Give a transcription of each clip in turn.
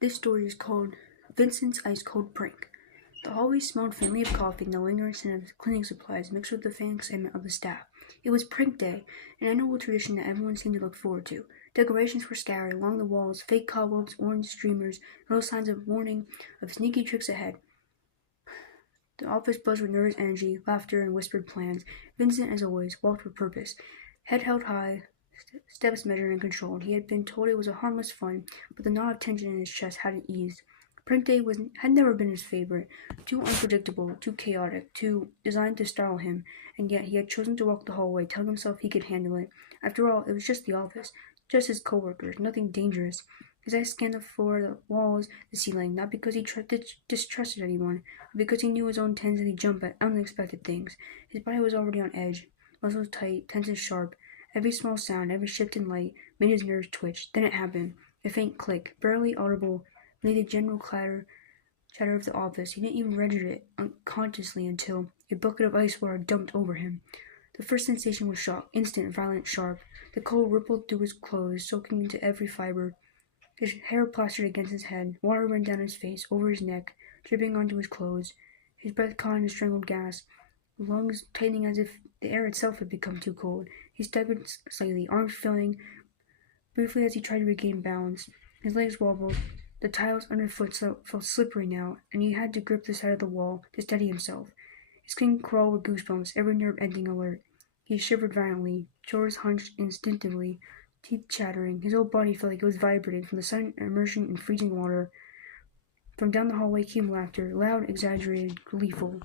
This story is called Vincent's Ice Cold Prank. The hallway smelled faintly of coffee and the lingering scent of cleaning supplies mixed with the faint excitement of the staff. It was prank day, an annual tradition that everyone seemed to look forward to. Decorations were scattered along the walls, fake cobwebs, orange streamers, little signs of warning of sneaky tricks ahead. The office buzzed with nervous energy, laughter, and whispered plans. Vincent, as always, walked with purpose. Head held high, steps measured and controlled. He had been told it was a harmless fun, but the knot of tension in his chest hadn't eased. Print day had never been his favorite. Too unpredictable, too chaotic, too designed to startle him, and yet he had chosen to walk the hallway, telling himself he could handle it. After all, it was just the office, just his coworkers, nothing dangerous. His eyes scanned the floor, the walls, the ceiling, not because he distrusted anyone, but because he knew his own tendency to jump at unexpected things. His body was already on edge, muscles tight, tenses sharp. Every small sound, every shift in light, made his nerves twitch. Then it happened. A faint click, barely audible, made the general chatter of the office. He didn't even register it unconsciously until a bucket of ice water dumped over him. The first sensation was shock, instant, violent, sharp. The cold rippled through his clothes, soaking into every fiber. His hair plastered against his head. Water ran down his face, over his neck, dripping onto his clothes. His breath caught in a strangled gas, lungs tightening as if the air itself had become too cold. He staggered slightly, arms filling briefly as he tried to regain balance. His legs wobbled. The tiles underfoot felt slippery now, and he had to grip the side of the wall to steady himself. His skin crawled with goosebumps, every nerve ending alert. He shivered violently, shoulders hunched instinctively, teeth chattering. His whole body felt like it was vibrating from the sudden immersion in freezing water. From down the hallway came laughter, loud, exaggerated, gleeful.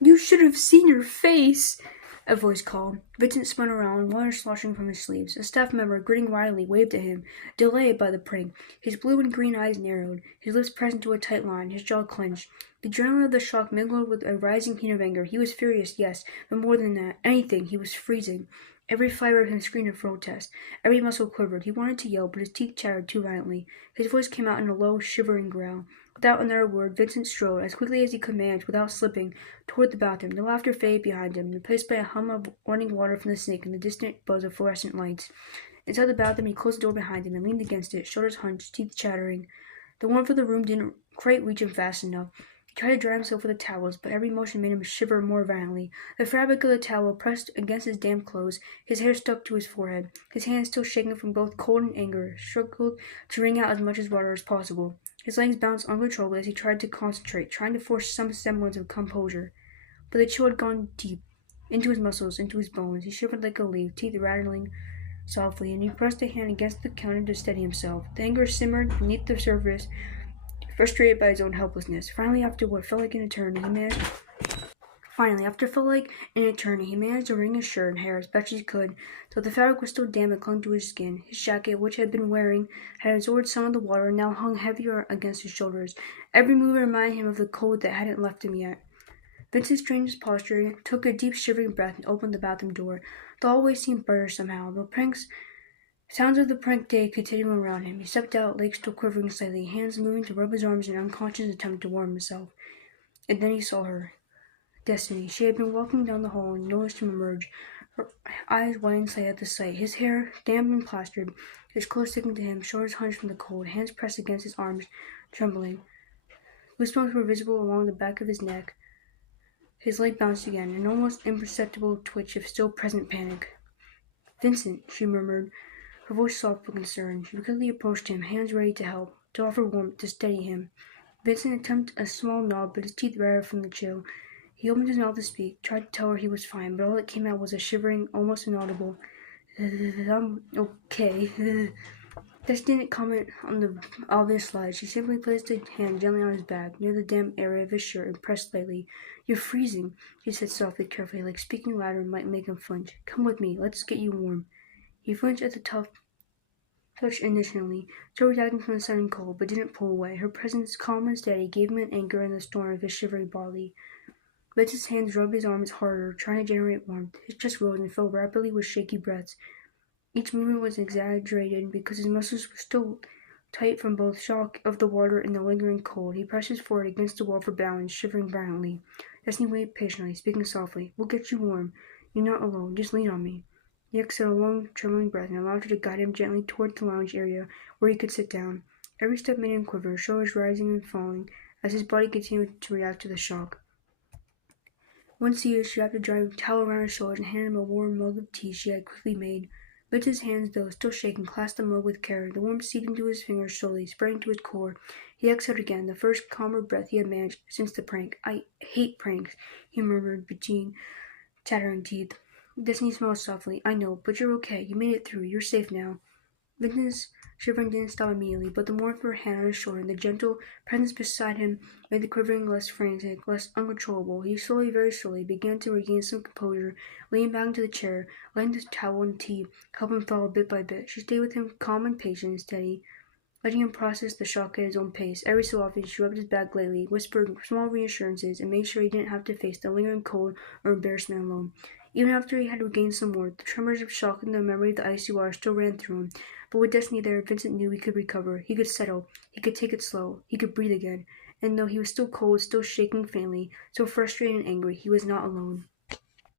"You should have seen her face!" a voice called. Vincent spun around, water sloshing from his sleeves. A staff member, grinning wildly, waved at him, delighted by the prank. His blue and green eyes narrowed, his lips pressed into a tight line, his jaw clenched. The adrenaline of the shock mingled with a rising heat of anger. He was furious, yes, but more than that, anything. He was freezing. Every fiber of him screamed in protest. Every muscle quivered. He wanted to yell, but his teeth chattered too violently. His voice came out in a low, shivering growl. Without another word, Vincent strode, as quickly as he could manage without slipping, toward the bathroom. The laughter faded behind him, replaced by a hum of running water from the sink and the distant buzz of fluorescent lights. Inside the bathroom, he closed the door behind him and leaned against it, shoulders hunched, teeth chattering. The warmth of the room didn't quite reach him fast enough. He tried to dry himself with the towels, but every motion made him shiver more violently. The fabric of the towel pressed against his damp clothes. His hair stuck to his forehead. His hands, still shaking from both cold and anger, struggled to wring out as much water as possible. His legs bounced uncontrollably as he tried to concentrate, trying to force some semblance of composure. But the chill had gone deep, into his muscles, into his bones. He shivered like a leaf, teeth rattling softly, and he pressed a hand against the counter to steady himself. The anger simmered beneath the surface, frustrated by his own helplessness. Finally, after felt like an eternity, he managed to wring his shirt and hair as best he could, though the fabric was still damp and clung to his skin. His jacket, which had been wearing, had absorbed some of the water and now hung heavier against his shoulders. Every movement reminded him of the cold that hadn't left him yet. Vincent straightened his posture, took a deep shivering breath, and opened the bathroom door. The hallway seemed brighter somehow. Sounds of the prank day continued around him. He stepped out, legs still quivering slightly, hands moving to rub his arms in an unconscious attempt to warm himself. And then he saw her. Destinee. She had been walking down the hall and noticed him emerge. Her eyes widened slightly at the sight. His hair, damp and plastered, his clothes sticking to him, shoulders hunched from the cold, hands pressed against his arms, trembling. Goosebumps were visible along the back of his neck. His leg bounced again, an almost imperceptible twitch of still present panic. "Vincent," she murmured, her voice soft but concerned. She quickly approached him, hands ready to help, to offer warmth, to steady him. Vincent attempted a small nod, but his teeth rattled from the chill. He opened his mouth to speak, tried to tell her he was fine, but all that came out was a shivering, almost inaudible, "I'm okay." This didn't comment on the obvious slides. She simply placed a hand gently on his back, near the damp area of his shirt, and pressed slightly. "You're freezing," she said softly, carefully, like speaking louder might make him flinch. "Come with me. Let's get you warm." He flinched at the tough touch initially, still reacting from the sudden cold, but didn't pull away. Her presence, calm and steady, gave him an anchor in the storm of his shivering body. Vincent's hands rubbed his arms harder, trying to generate warmth. His chest rose and fell rapidly with shaky breaths. Each movement was exaggerated because his muscles were still tight from both shock of the water and the lingering cold. He pressed his forehead against the wall for balance, shivering violently. Destinee waited patiently, speaking softly. "We'll get you warm. You're not alone. Just lean on me." He exhaled a long, trembling breath and allowed her to guide him gently toward the lounge area where he could sit down. Every step made him quiver, shoulders rising and falling as his body continued to react to the shock. Once seated, she wrapped a dry towel around his shoulders and handed him a warm mug of tea she had quickly made. Vincent's hands, though still shaking, clasped the mug with care. The warmth seeped into his fingers slowly, spreading to his core. He exhaled again, the first calmer breath he had managed since the prank. "I hate pranks," he murmured between chattering teeth. Destinee smiled softly. "I know, but you're okay. You made it through. You're safe now." Vincent's shivering didn't stop immediately, but the warmth of her hand on his shoulder and the gentle presence beside him made the quivering less frantic, less uncontrollable. He slowly, very slowly, began to regain some composure, leaning back into the chair, letting the towel and tea help him follow bit by bit. She stayed with him, calm and patient and steady, letting him process the shock at his own pace. Every so often she rubbed his back lightly, whispered small reassurances, and made sure he didn't have to face the lingering cold or embarrassment alone. Even after he had regained some warmth, the tremors of shock and the memory of the icy water still ran through him. But with Destinee there, Vincent knew he could recover. He could settle. He could take it slow. He could breathe again. And though he was still cold, still shaking faintly, so frustrated and angry, he was not alone.